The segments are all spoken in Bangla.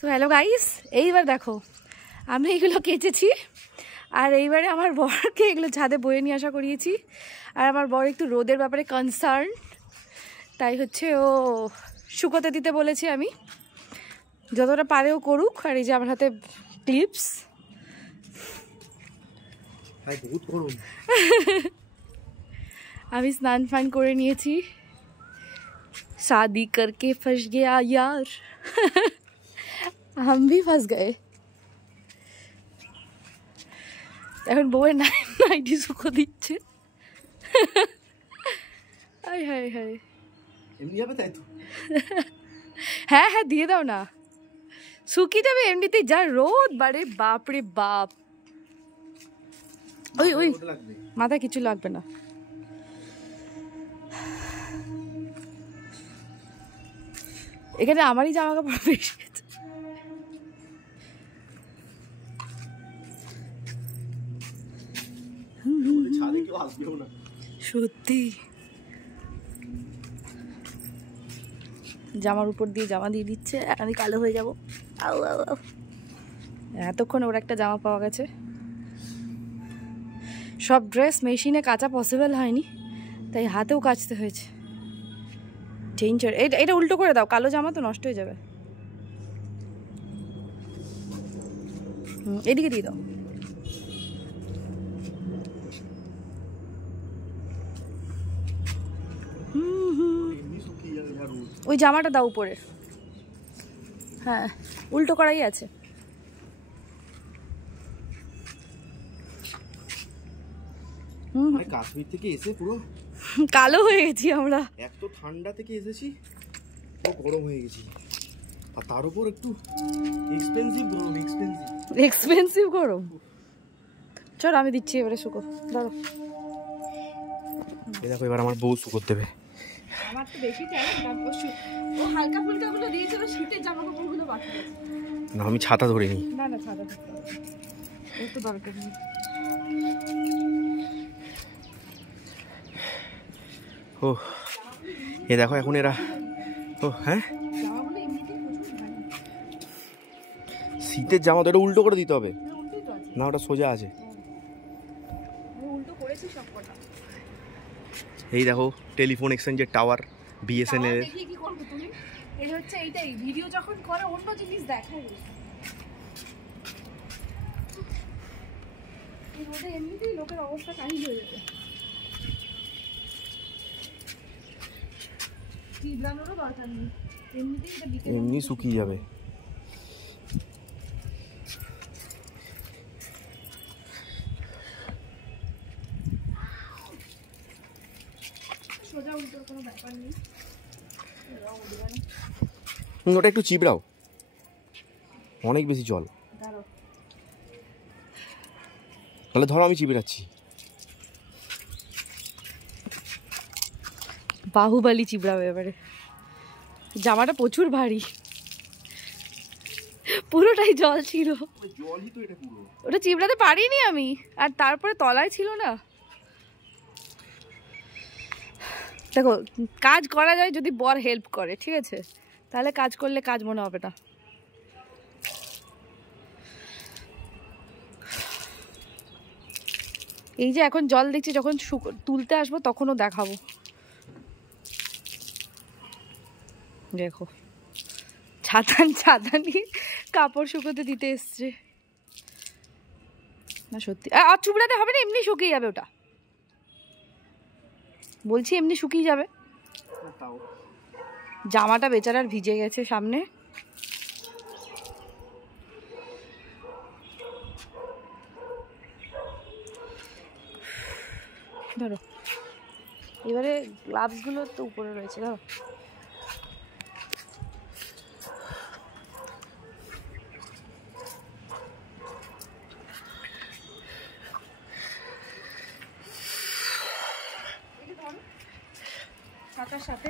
তো হ্যালো গাইস, এইবার দেখো আমি এগুলো কেচেছি আর এইবারে আমার বরকে এগুলো ছাদে বয়ে নিয়ে আসা করিয়েছি। আর আমার বর একটু রোদের ব্যাপারে কনসার্ন, তাই হচ্ছে ও শুকোতে দিতে বলেছি আমি, যতটা পারে ও করুক। আর এই যে আমার হাতে ক্লিপস, আমি স্নান ফান করে নিয়েছি। शादी करके फंस गया यार हम भी फंस गए। এখন বউয়ের নাইটি শুকো দিচ্ছে। হাই হাই হাই, এমনি যাবে তাই তো? হ্যাঁ হ্যাঁ দিয়ে দাও না, শুকিয়ে যাবে এমনিতেই, যা রোদ বাড়ে বাপরে বাপ। ওই ওই মাথায় কিছু লাগবে না। এখানে আমারই জামা কাপড় বেশি আছে। সত্যি জামার উপর দিয়ে জামা দিয়ে দিচ্ছে, আমি কালো হয়ে যাবো। আউ আউ আউ, এতক্ষণ ওর একটা জামা পাওয়া গেছে। সব ড্রেস মেশিনে কাচা পসিবল হয়নি, তাই হাতেও কাচতে হয়েছে। টেনশন। এটা উল্টো করে দাও, কালো জামা তো নষ্ট হয়ে যাবে। এদিকে দিয়ে দাও। ওই জামাটা দাও উপরে, হ্যাঁ উল্টো করাই আছে। কাশ্মীর থেকে এসে পুরো কালো হয়ে গেছি আমরা। এক তো ঠান্ডা থেকে এসেছি, পুরো গরম হয়ে গেছি, আর তার উপর একটু এক্সপেন্সিভ গরম। এক্সপেন্সিভ গরম। চল আমি দিচ্ছি এবারে শুকো, দাঁড়ো। এই দেখো এবার আমার বউ শুকো দেবে। আমার তো বেশি টাইম লাগবে। ও হালকা ফুলকা গুলো দিয়েছিল, শীতের জামা কাপড়গুলো বাকি আছে। না আমি ছাতা ধরে নি। না না ছাতা ধরতে হবে, এর তো দরকার নেই। ও এ দেখো এখন এরা, ও হ্যাঁ শীতের জামা তো এটা উল্টো করে দিতে হবে না, ওটা সোজা আছে। এই দেখো টেলিফোন এক্সচেঞ্জের টাওয়ার, বিএসএনএল এর। কি করবে তুমি? এই হচ্ছে এইটাই, ভিডিও যখন করে অন্য জিনিস দেখায়। এই রোদে এমনিতেই লোকের অবস্থা কাহিল হয়ে যাবে। চিবড়ানোরও দরকার নেই, এমনিতেই এটা বিকেলে এমনি শুকিয়ে যাবে। সোজা উল্টোর কোনো ব্যাপার নেই। ওটা একটু চিবড়াও, অনেক বেশি জল। তাহলে ধরো আমি চিবড়াচ্ছি। বাহুবলী চিবড়াবে এবারে। জামাটা প্রচুর ভারী, পুরোটাই জল ছিল। ওটা চিবড়াতে পারিনি আমি, আর তারপরে তলায় ছিল না। দেখো কাজ করা যায় যদি বর হেল্প করে, ঠিক আছে? তাহলে কাজ করলে কাজ মনে হবে না। এই যে এখন জল দেখছি, যখন তুলতে আসবো তখনও দেখাবো। দেখো ছাতা নিয়ে কাপড় শুকোতে দিতে এসছে না। সত্যি আর চুবড়াতে হবে না, এমনি শুকিয়ে যাবে। ওটা বলছি এমনি শুকিয়ে যাবে। জামাটা বেচারার ভিজে গেছে সামনে। ধরো এবারে গ্লাভস গুলো তো উপরে রয়েছে, ধরো। ছাতার সাথে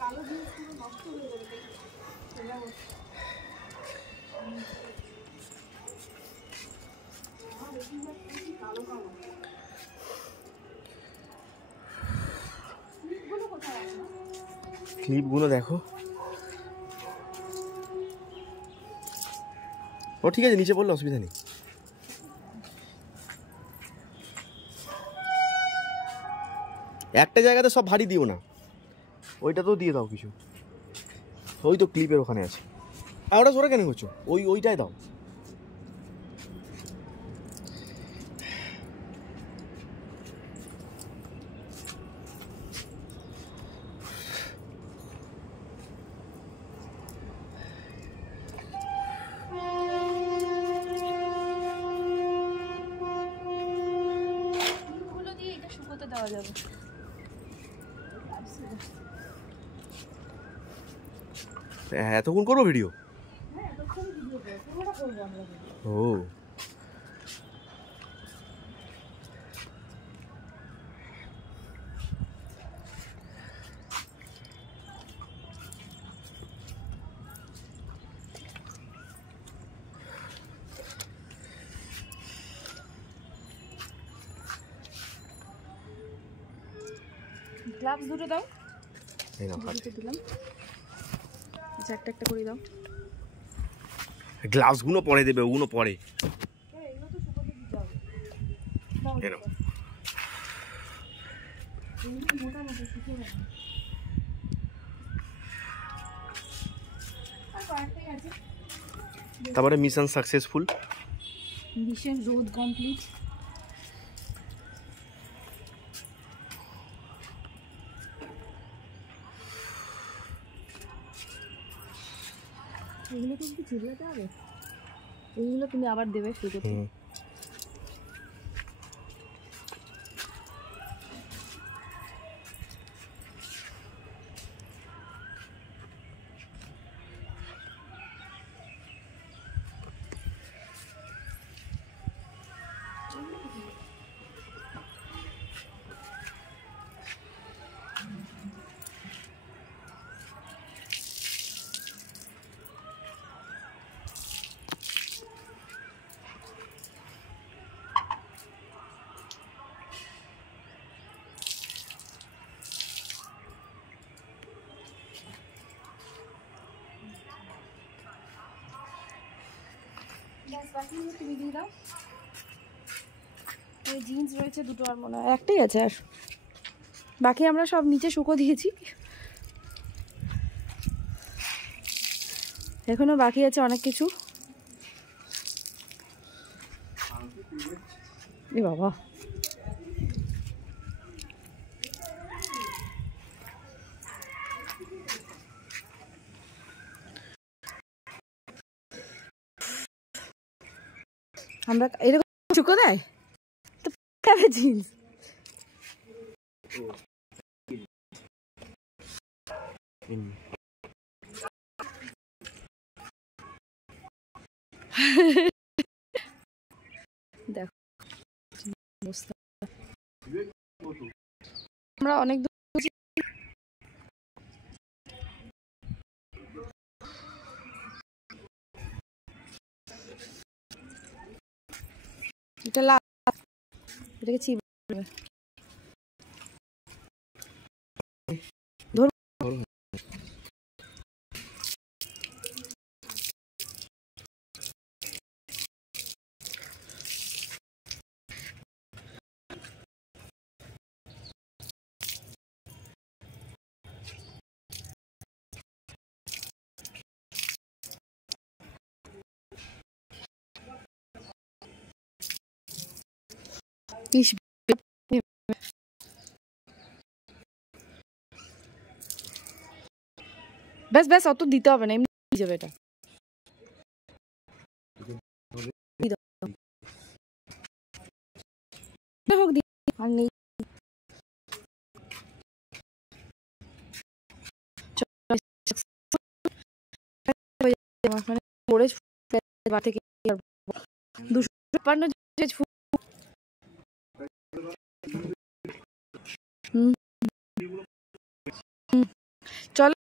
কালো জিনিস পুরো নষ্ট হয়ে যাবে। কালো কালো ক্লিপগুলো দেখো। ও ঠিক আছে, নিচে পড়লে অসুবিধা নেই। একটা জায়গাতে সব ভারী দিও না, ওইটাতেও দিয়ে দাও কিছু। ওই তো ক্লিপের ওখানে আছে। আর ওটা সরে কেন করছো? ওইটাই দাও। দেওয়া যাবে। এতক্ষণ করবো ভিডিও? ও গ্লাভস দুটো দাও। এই নাও হাতে দিলাম। আচ্ছা একটা একটা করে দাও। গ্লাভস গুলো পরে দেবে, ওগুলো পরে। এগুলো তো শুকোতে দিতে হবে। এই নাও। মোটা মোটা শুকিয়ে যাবে। আর কয়েকটাই আছে। তারপরে mission successful. Mission road complete. এগুলো কিন্তু চিল্লাতে হবে। এইগুলো তুমি আবার দেবে শুকোতে। তুমি দিয়ে দাও। জিন্স রয়েছে দুটো, আর মনে হয় একটাই আছে, আর বাকি আমরা সব নিচে শুকো দিয়েছি। এখনো বাকি আছে অনেক কিছু। এ বাবা, আমরা এরকম শুকো দেয় তো খাবে জিন্স। দেখো আমরা অনেক দূর এটা এটাকে চিপে ধরো। ব্যাস ব্যাস, অত দিতে হবে না, এমনি যাবে এটা। হোক দি আর নেই। চলো